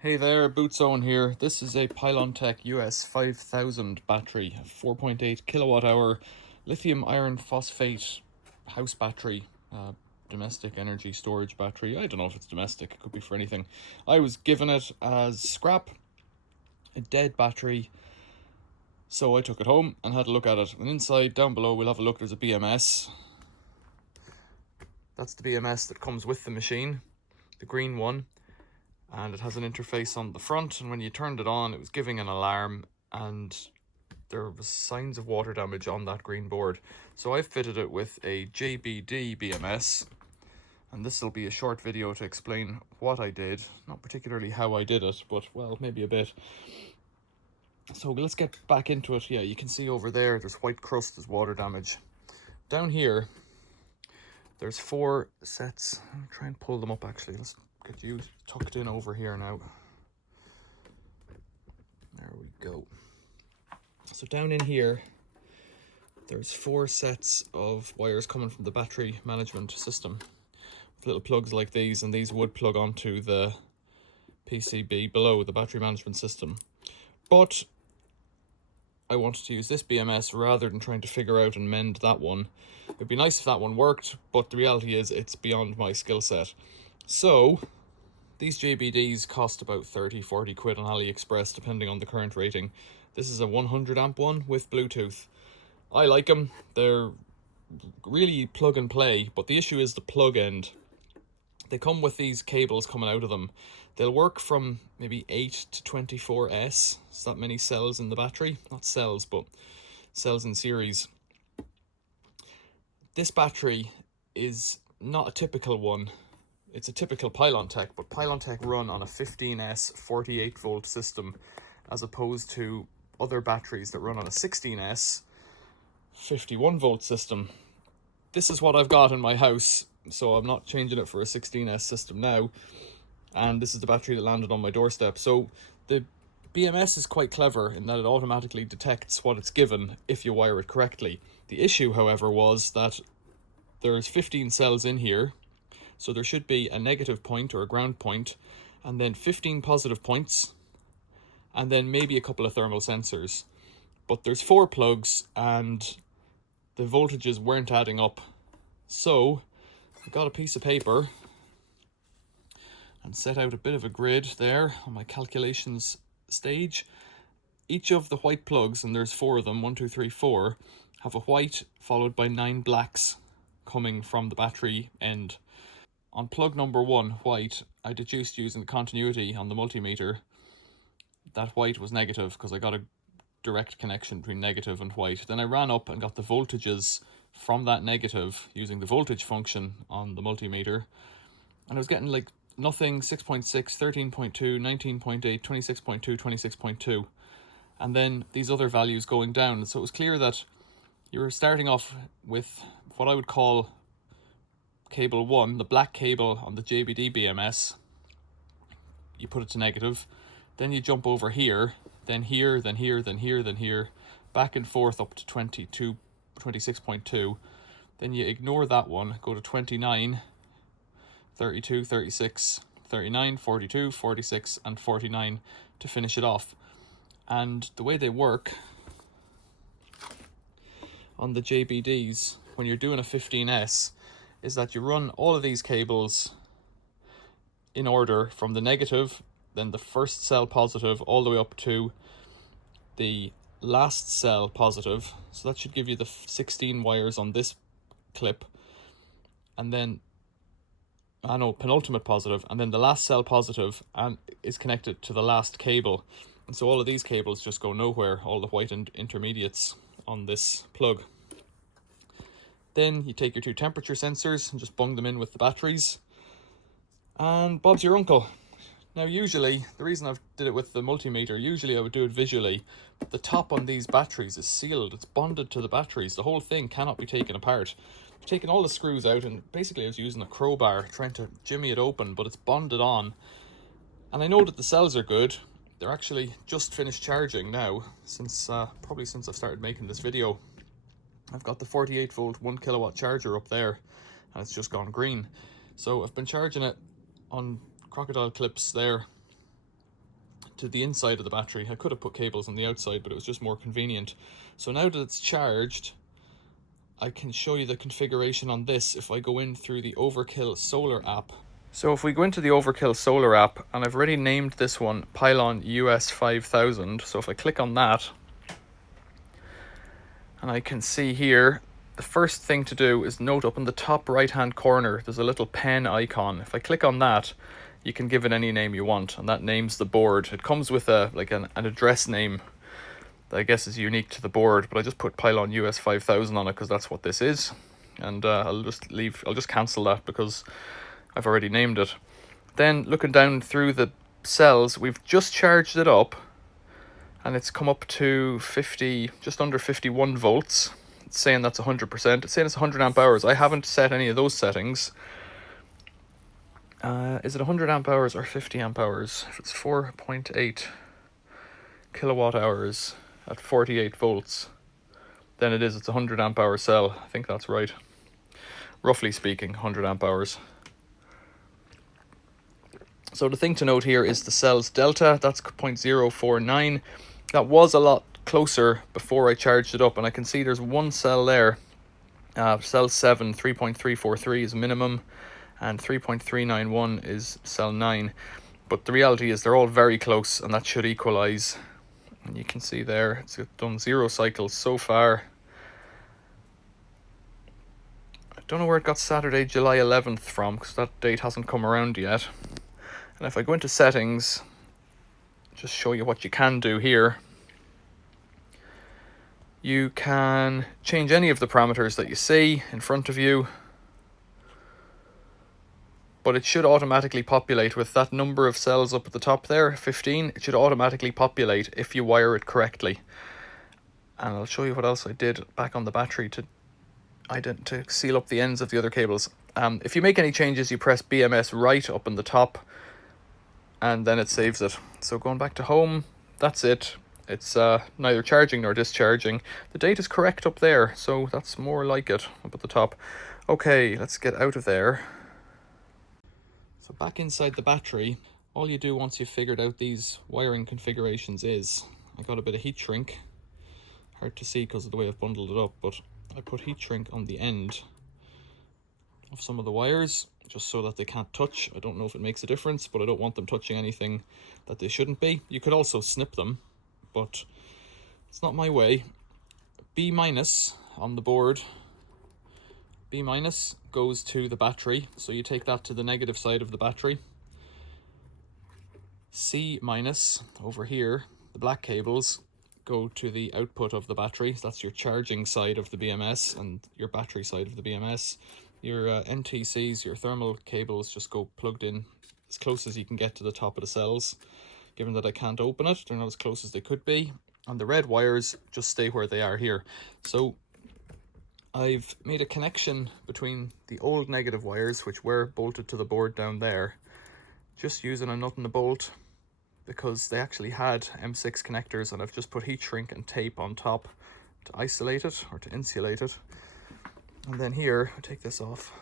Hey there, Bootzone here. This is a Pylontech US5000 battery, 4.8 kilowatt hour lithium iron phosphate house battery, domestic energy storage battery. I don't know if it's domestic, it could be for anything. I was given it as scrap, a dead battery, so I took it home and had a look at it. And inside, down below, we'll have a look. There's a BMS. That's the BMS that comes with the machine, the green one. And it has an interface on the front, and when you turned it on it was giving an alarm and there was signs of water damage on that green board. So I fitted it with a JBD BMS, and this will be a short video to explain what I did, not particularly how I did it, but well, maybe a bit. So let's get back into it. Yeah, you can see over there's white crust, there's water damage. Down here there's 4 sets. I'll try and pull them up actually. Let's get you tucked in over here now. There we go. So down in here there's 4 sets of wires coming from the battery management system with little plugs like these, and these would plug onto the PCB below the battery management system. But I wanted to use this BMS rather than trying to figure out and mend that one. It'd be nice if that one worked, but the reality is it's beyond my skill set. So these JBDs cost about 30-40 quid on AliExpress depending on the current rating. This is a 100 amp one with Bluetooth. I like them. They're really plug and play, but the issue is the plug end. They come with these cables coming out of them. They'll work from maybe 8 to 24S. It's that many cells in the battery. Not cells, but cells in series. This battery is not a typical one. It's a typical Pylontech, but Pylontech run on a 15S 48 volt system as opposed to other batteries that run on a 16S 51 volt system. This is what I've got in my house, so I'm not changing it for a 16S system now. And this is the battery that landed on my doorstep. So the BMS is quite clever in that it automatically detects what it's given if you wire it correctly. The issue, however, was that there's 15 cells in here, so there should be a negative point or a ground point, and then 15 positive points, and then maybe a couple of thermal sensors. But there's 4 plugs and the voltages weren't adding up. So I got a piece of paper and set out a bit of a grid there on my calculations stage. Each of the white plugs, and there's 4 of them, 1, 2, 3, 4, have a white followed by 9 blacks coming from the battery end. On plug number 1, white, I deduced using the continuity on the multimeter that white was negative because I got a direct connection between negative and white. Then I ran up and got the voltages from that negative using the voltage function on the multimeter, and I was getting like nothing, 6.6, 13.2, 19.8, 26.2, 26.2, and then these other values going down. So it was clear that you were starting off with what I would call cable 1, the black cable on the JBD BMS. You put it to negative, then you jump over here, then here, then here, then here, then here, back and forth up to 26.2. Then you ignore that one, go to 29, 32, 36, 39, 42, 46, and 49 to finish it off. And the way they work on the JBDs when you're doing a 15S is that you run all of these cables in order from the negative, then the first cell positive, all the way up to the last cell positive. So that should give you the 16 wires on this clip, and then penultimate positive, and then the last cell positive and is connected to the last cable. And so all of these cables just go nowhere, all the white intermediates on this plug. Then you take your 2 temperature sensors and just bung them in with the batteries, and Bob's your uncle. Now usually, the reason I did it with the multimeter, usually I would do it visually, but the top on these batteries is sealed, it's bonded to the batteries, the whole thing cannot be taken apart. I've taken all the screws out, and basically I was using a crowbar trying to jimmy it open, but it's bonded on. And I know that the cells are good. They're actually just finished charging now, probably since I've started making this video. I've got the 48 volt 1 kilowatt charger up there, and it's just gone green. So I've been charging it on crocodile clips there to the inside of the battery. I could have put cables on the outside, but it was just more convenient. So now that it's charged, I can show you the configuration on this if I go in through the Overkill Solar app. So if we go into the Overkill Solar app, and I've already named this one Pylon US5000, so if I click on that, and I can see here, the first thing to do is note up in the top right hand corner, there's a little pen icon. If I click on that, you can give it any name you want, and that names the board. It comes with an address name that I guess is unique to the board, but I just put Pylon US5000 on it because that's what this is. And I'll just cancel that because I've already named it. Then looking down through the cells, we've just charged it up and it's come up to just under 51 volts. It's saying that's 100%. It's saying it's 100 amp hours. I haven't set any of those settings. Is it 100 amp hours or 50 amp hours? If it's 4.8 kilowatt hours at 48 volts, then it's a 100 amp hour cell. I think that's right. Roughly speaking, 100 amp hours. So the thing to note here is the cell's delta, that's 0.049. That was a lot closer before I charged it up, and I can see there's one cell there. Cell 7, 3.343 is minimum, and 3.391 is cell 9. But the reality is they're all very close, and that should equalize. And you can see there, it's done 0 cycles so far. I don't know where it got Saturday, July 11th from, because that date hasn't come around yet. And if I go into settings, just show you what you can do here. You can change any of the parameters that you see in front of you, but it should automatically populate with that number of cells up at the top there, 15. It should automatically populate if you wire it correctly. And I'll show you what else I did back on the battery to seal up the ends of the other cables. If you make any changes, you press BMS right up in the top, and then it saves it. So going back to home, that's it. It's neither charging nor discharging. The date is correct up there, so that's more like it up at the top. Okay, let's get out of there. So back inside the battery, all you do once you've figured out these wiring configurations is, I got a bit of heat shrink. Hard to see because of the way I've bundled it up, but I put heat shrink on the end of some of the wires, just so that they can't touch. I don't know if it makes a difference, but I don't want them touching anything that they shouldn't be. You could also snip them, but it's not my way. B- on the board, B- goes to the battery, so you take that to the negative side of the battery. C- over here, the black cables, go to the output of the battery. So that's your charging side of the BMS and your battery side of the BMS. Your NTCs, your thermal cables, just go plugged in as close as you can get to the top of the cells. Given that I can't open it, they're not as close as they could be. And the red wires just stay where they are here. So I've made a connection between the old negative wires, which were bolted to the board down there, just using a nut and a bolt, because they actually had M6 connectors, and I've just put heat shrink and tape on top to isolate it or to insulate it. And then here, I'll take this off.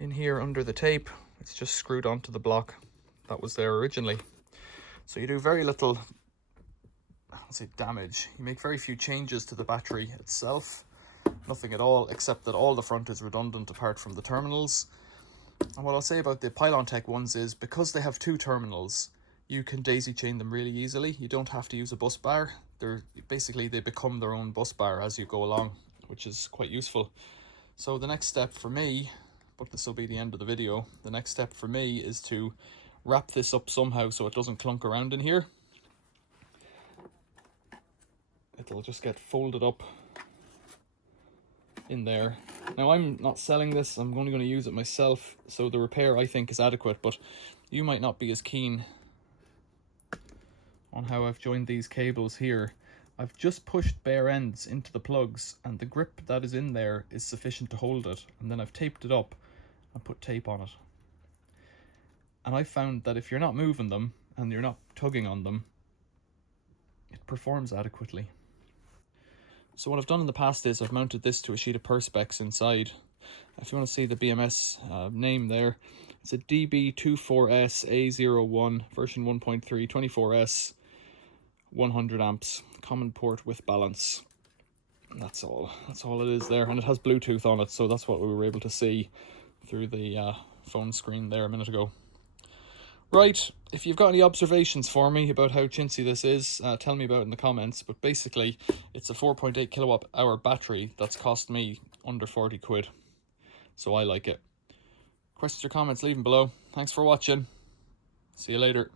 In here under the tape, it's just screwed onto the block that was there originally. So you do very little, I'll say, damage. You make very few changes to the battery itself. Nothing at all, except that all the front is redundant apart from the terminals. And what I'll say about the Pylontech ones is, because they have 2 terminals, you can daisy chain them really easily. You don't have to use a bus bar. They become their own bus bar as you go along, which is quite useful. So the next step for me, but this will be the end of the video, the next step for me is to wrap this up somehow so it doesn't clunk around in here. It'll just get folded up in there. Now I'm not selling this, I'm only going to use it myself, so the repair I think is adequate, but you might not be as keen on how I've joined these cables here. I've just pushed bare ends into the plugs, and the grip that is in there is sufficient to hold it, and then I've taped it up and put tape on it. And I found that if you're not moving them and you're not tugging on them, it performs adequately. So what I've done in the past is I've mounted this to a sheet of Perspex inside, If you want to see the BMS name there, it's a DB24S A01 version 1.3 24S 100 amps common port with balance. And that's all it is there, and it has Bluetooth on it, so that's what we were able to see through the phone screen there a minute ago. Right, if you've got any observations for me about how chintzy this is, tell me about it in the comments. But basically, it's a 4.8 kilowatt hour battery that's cost me under 40 quid. So I like it. Questions or comments, leave them below. Thanks for watching. See you later.